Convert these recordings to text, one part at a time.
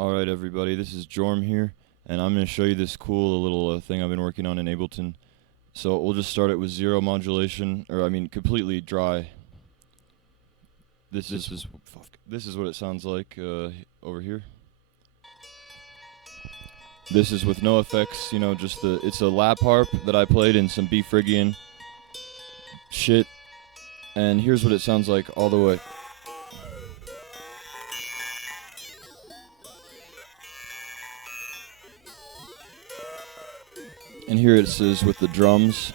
Alright everybody, this is Jorm here, and I'm going to show you this cool little thing I've been working on in Ableton. So we'll just start it with zero modulation, completely dry. This is what it sounds like over here. This is with no effects, it's a lap harp that I played in some B Phrygian shit. And here's what it sounds like all the way. And here it is with the drums.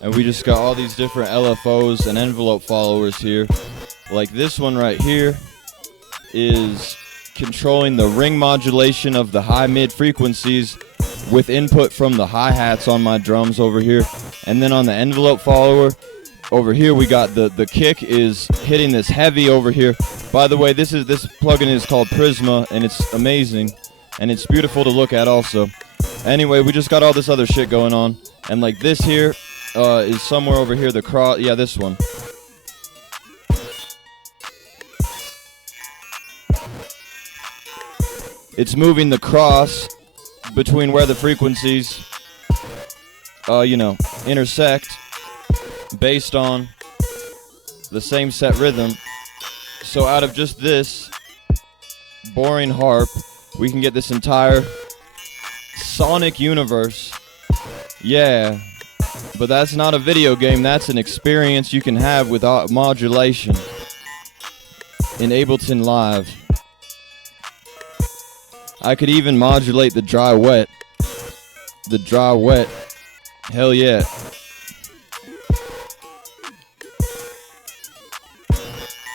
And we just got all these different LFOs and envelope followers here. Like this one right here is controlling the ring modulation of the high-mid frequencies with input from the hi-hats on my drums over here. And then on the envelope follower, over here we got the kick is hitting this heavy over here. By the way, this plugin is called Prisma, and it's amazing, and it's beautiful to look at also. Anyway, we just got all this other shit going on, and like this here is somewhere over here. The cross, yeah, this one. It's moving the cross between where the frequencies, intersect based on the same set rhythm. So out of just this boring harp, we can get this entire sonic universe. Yeah, but that's not a video game, that's an experience you can have with modulation in Ableton Live. I could even modulate the dry wet. The dry wet. Hell yeah.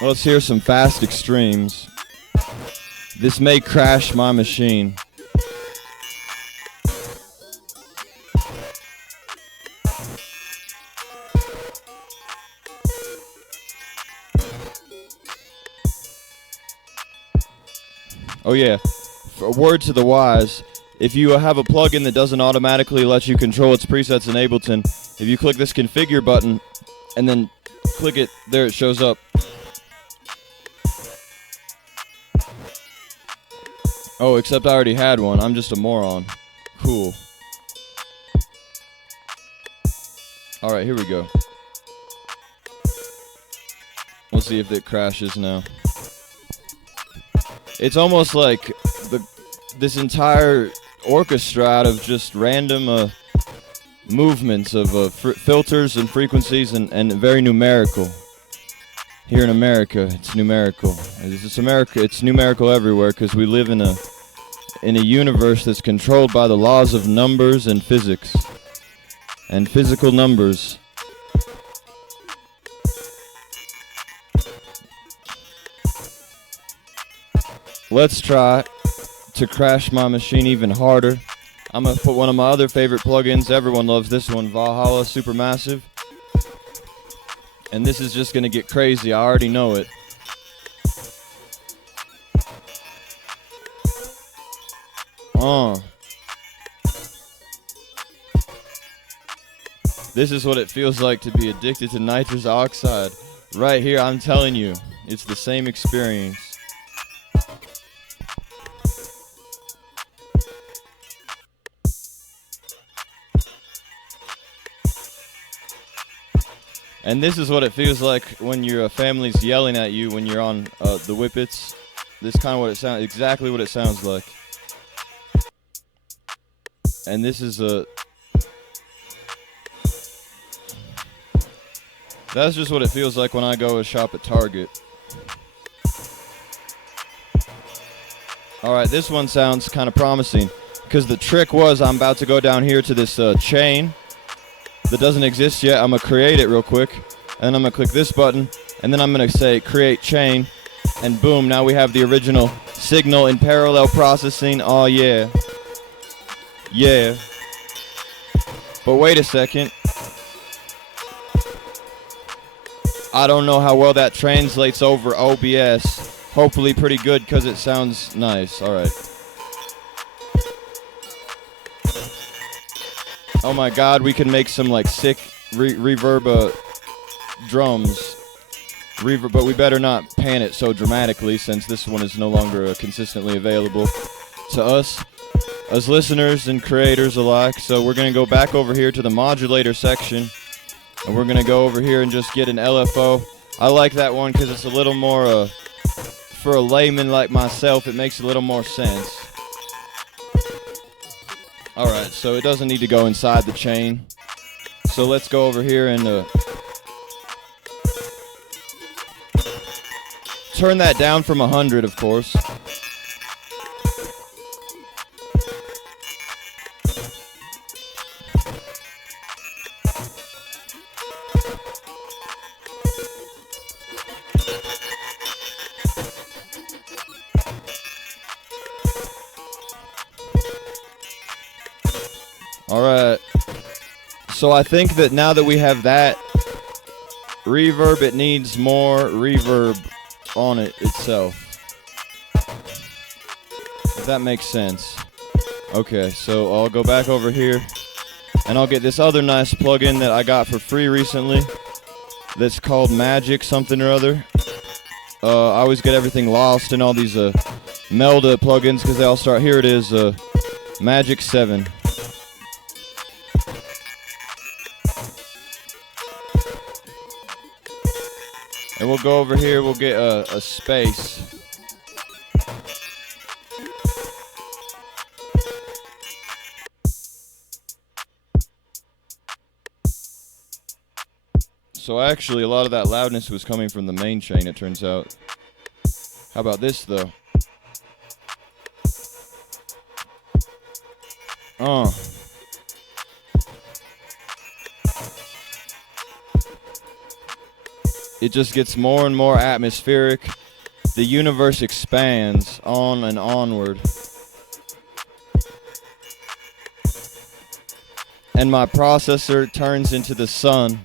Let's hear some fast extremes. This may crash my machine. Oh yeah. A word to the wise, if you have a plugin that doesn't automatically let you control its presets in Ableton, if you click this configure button and then click it, there it shows up. Oh, except I already had one, I'm just a moron. Cool. Alright, here we go. We'll see if it crashes now. It's almost like this entire orchestra out of just random movements of filters and frequencies and very numerical. Here in America, it's numerical. It's numerical everywhere because we live in a universe that's controlled by the laws of numbers and physics and physical numbers. Let's try to crash my machine even harder. I'm going to put one of my other favorite plugins. Everyone loves this one, Valhalla Supermassive. And this is just going to get crazy. I already know it. This is what it feels like to be addicted to nitrous oxide. Right here, I'm telling you, it's the same experience. And this is what it feels like when your family's yelling at you when you're on the whippets. This kind of what it sounds, exactly what it sounds like. And this is that's just what it feels like when I go to shop at Target. Alright, this one sounds kind of promising. Because the trick was I'm about to go down here to this chain that doesn't exist yet. I'm going to create it real quick. And I'm going to click this button. And then I'm going to say create chain. And boom, now we have the original signal in parallel processing. Oh yeah. Yeah. But wait a second. I don't know how well that translates over OBS. Hopefully pretty good because it sounds nice. Alright. Oh my god, we can make some like sick reverb drums. But we better not pan it so dramatically since this one is no longer consistently available to us as listeners and creators alike. So we're going to go back over here to the modulator section, and we're going to go over here and just get an LFO. I like that one because it's a little more, for a layman like myself, it makes a little more sense. Alright, so it doesn't need to go inside the chain. So let's go over here and turn that down from 100, of course. Alright, so I think that now that we have that reverb, it needs more reverb on it itself, if that makes sense. Okay, so I'll go back over here and I'll get this other nice plugin that I got for free recently that's called Magic something or other. I always get everything lost in all these Melda plugins because they all start, here it is, Magic 7. And we'll go over here, we'll get a space. So actually, a lot of that loudness was coming from the main chain, it turns out. How about this, though? It just gets more and more atmospheric. The universe expands on and onward. And my processor turns into the sun.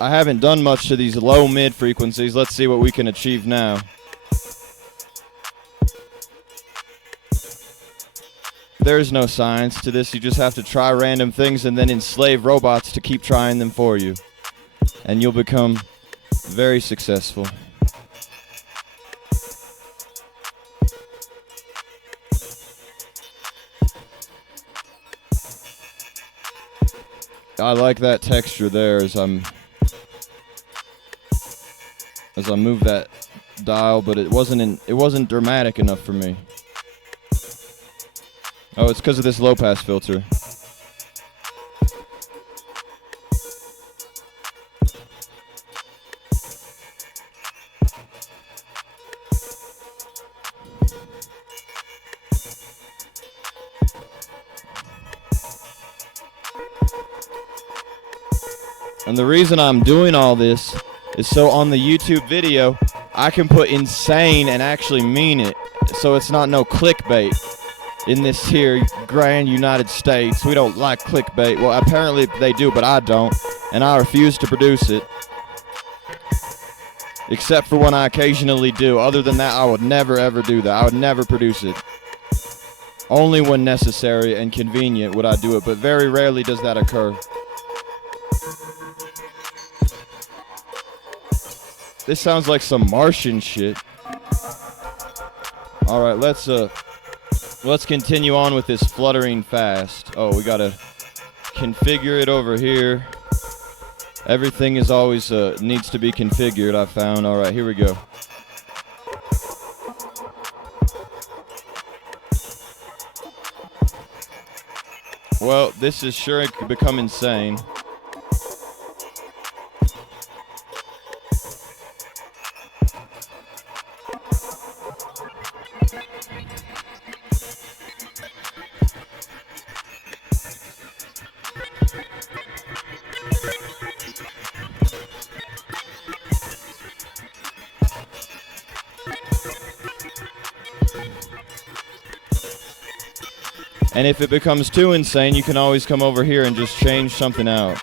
I haven't done much to these low mid frequencies. Let's see what we can achieve now. There's no science to this. You just have to try random things and then enslave robots to keep trying them for you. And you'll become very successful. I like that texture there as I move that dial, but it wasn't dramatic enough for me. Oh, it's because of this low pass filter. And the reason I'm doing all this is so on the YouTube video, I can put insane and actually mean it. So it's not no clickbait. In this here grand United States, we don't like clickbait. Well, apparently they do, but I don't, and I refuse to produce it. Except for when I occasionally do. Other than that, I would never ever do that. I would never produce it. Only when necessary and convenient would I do it, but very rarely does that occur. This sounds like some Martian shit. Alright, let's continue on with this fluttering fast. Oh, we gotta configure it over here. Everything is always needs to be configured, I found. Alright, here we go. Well, this is sure to become insane. And if it becomes too insane, you can always come over here and just change something out.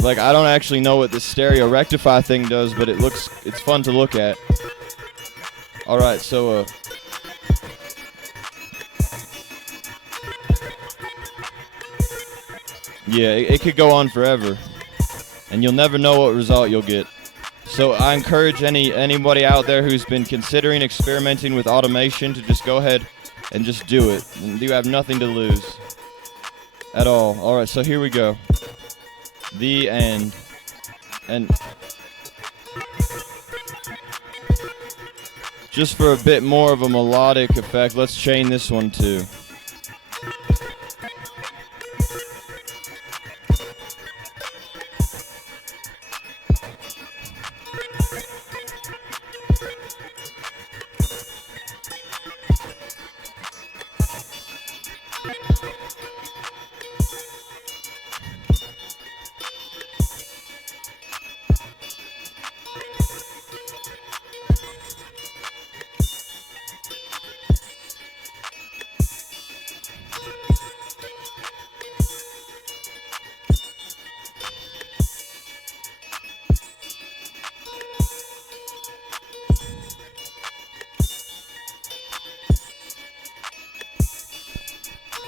Like, I don't actually know what this stereo rectify thing does, but it's fun to look at. Alright, so, Yeah, it could go on forever, and you'll never know what result you'll get. So I encourage anybody out there who's been considering experimenting with automation to just go ahead and just do it. You have nothing to lose at all. All right, so here we go. The end. And just for a bit more of a melodic effect, let's chain this one too.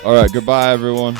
All right, goodbye everyone.